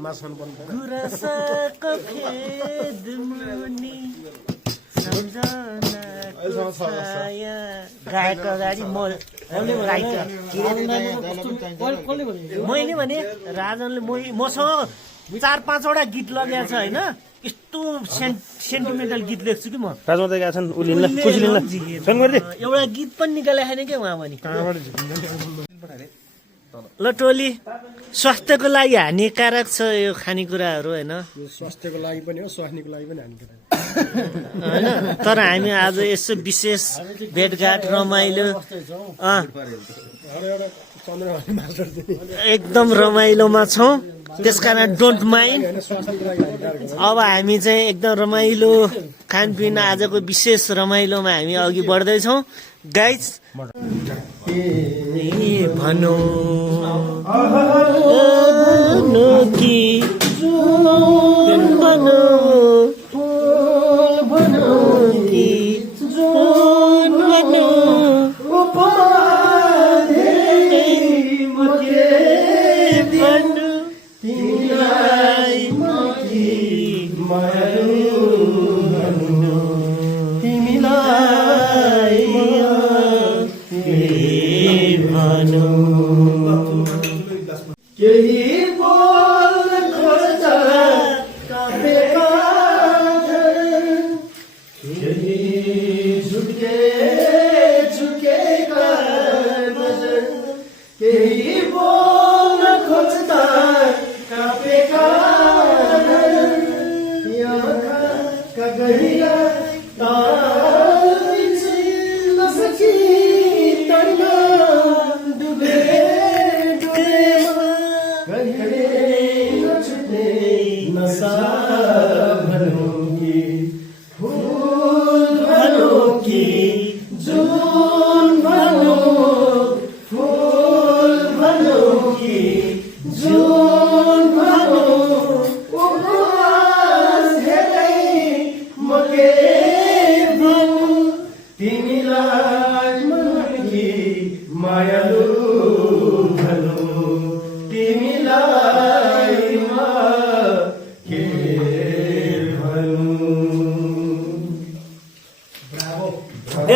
माछान पर्नु पर्यो गुराँसको फेद मुनि सम्झनाको छाया गाएको अगाडि म मैले भने राजनले मसँग 4-5 गीत लगेको छ होइन यस्तो सेन्टिमेन्टल गीत लेख्छु कि म राजमाता गएको छन् एउटा गीत पनि निकाले छैन क्या उहाँ भने ल टोली स्वास्थ्यको लागि हानिकारक छ यो खानेकुराहरू होइन स्वास्थ्यको लागि पनि हो स्वास्नीको लागि पनि हानिकारक होइन तर हामी आज यसो विशेष भेटघाट रमाइलो एकदम रमाइलोमा छौँ त्यसकारण डोन्ट माइन्ड अब हामी चाहिँ एकदम रमाइलो खानपिन आजको विशेष रमाइलोमा हामी अघि बढ्दैछौँ गाइज भनौ कि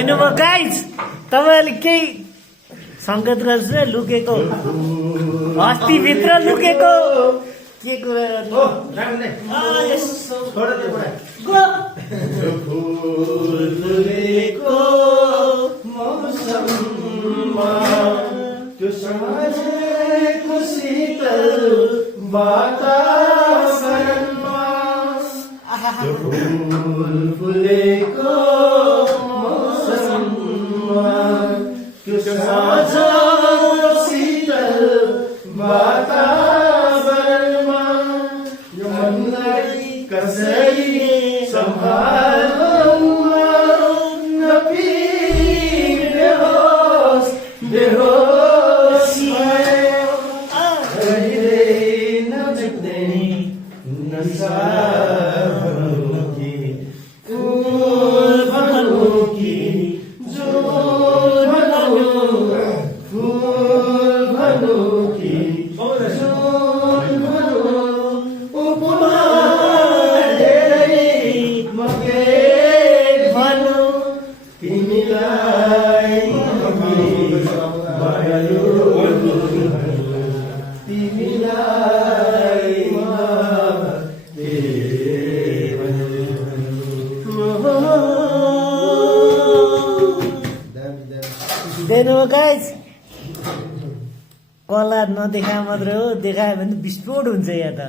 देख्नुभयो गाइज तपाईँले केही सङ्केत गर्छ लुकेको हस्तीभित्र लुकेको के कुरा गाइज कला नदेखा मात्रै हो देखायो भने विस्फोट हुन्छ यहाँ त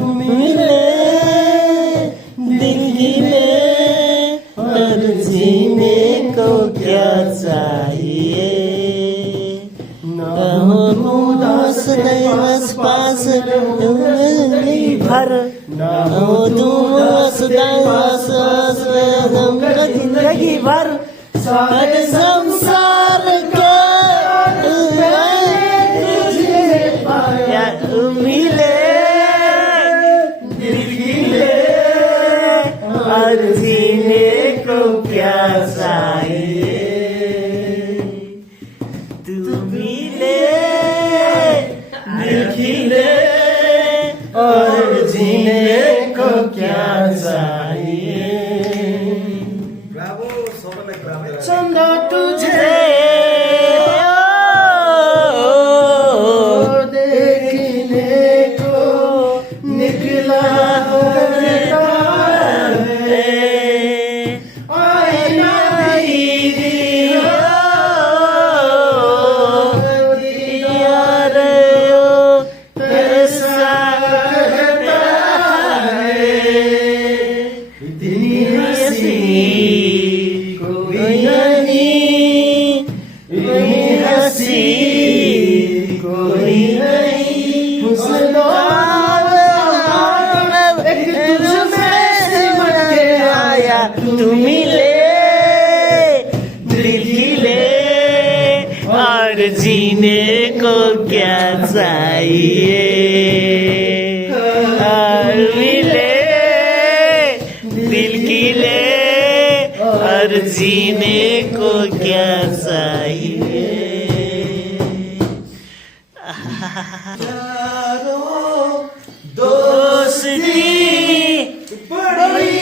मिले दिल गिले और जीने को क्या चाहिए उदास नहीं बस पास नहीं भर हो तुम बस जिंदगी भर हर संसार का मिले दिल गिले और जीने को क्या चाहिए तू मिले दिल गिले और जीने को क्या चाहिए चंदा तुझे देखने को निकला आईना दिया रे ऐसा दुनिया सी कोई नहीं हंसी कोई नहीं एक तुझमें सिमट के आया तू मिले दिल गिले और जीने को क्या चाहिए और मिले दिल गिले और जीने को क्या चाहिए दोस्ती बड़ी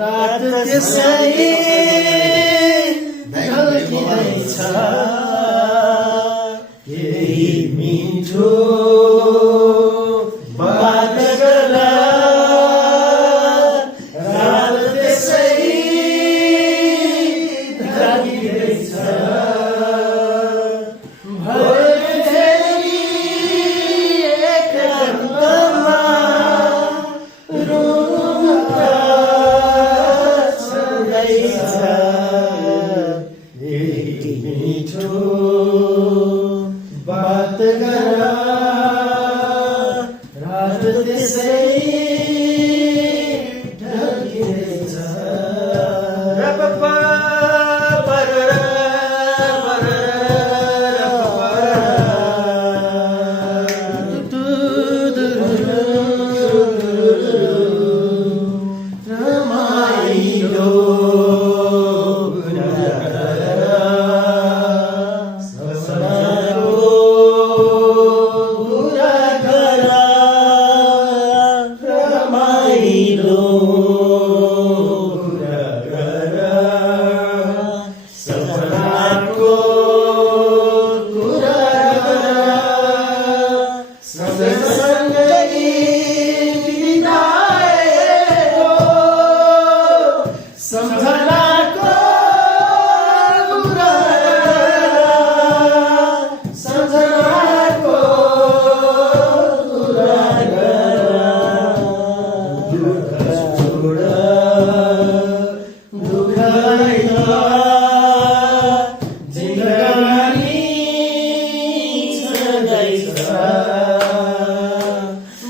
रात त्यसै ढल्किँदैछ यही मिठो बात गर रात त्यसै ढल्किँदैछ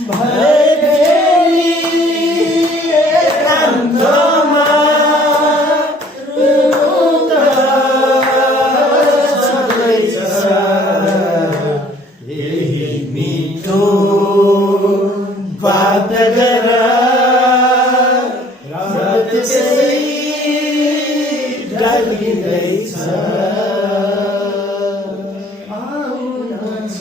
भोलि एकान्तमा मिठो बात गर रात त्यसै ढल्किँदैछ ढल्किँदैछ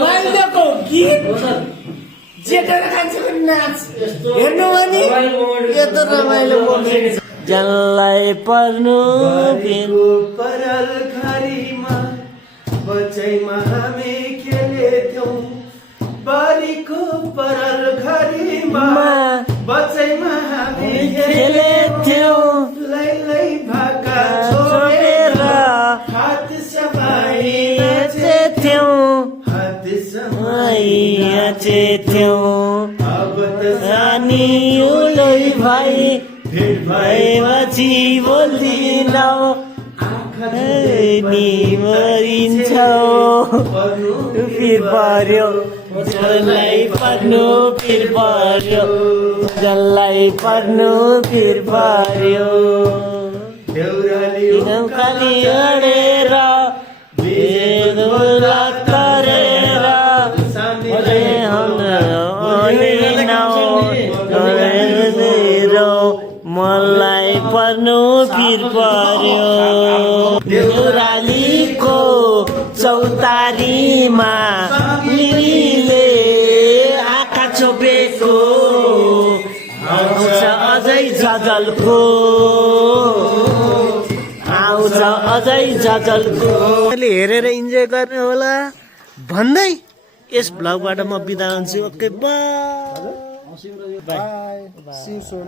माइलोको गीत जेठेर खान्छको नाच हेर्नु भने यस्तो रमाइलो मोमेन्ट जसलाई पर्नु परल घरीमा बचैमा हामी खेलेथ्यौँ बारीको परल घरीमा बचैमा हामी खेलेथ्यौँ लैलै भाका छोडेर हात समाई नाचेथ्यौँ हात नाचेथ्यौँ अब त रानी उलै भाइ भेट भएपछि बोल्दिनौ नि मरिन्छौ फिर पर्यो जसलाई पर्नु फिर पर्यो जसलाई पर्नु फिर पर्यो देउराली खाली अडेर बेदुला तरेर मलाई पर्नु फिर पर्यो देउरालीको चौतारीमा लिरीले आँखा छोपेको आउँछ अझै झजलको आउँछ अझै झजलको हेरेर इन्जोय गर्ने होला भन्दै यस भ्लगबाट म बिदा हुन्छु okay bye bye see you soon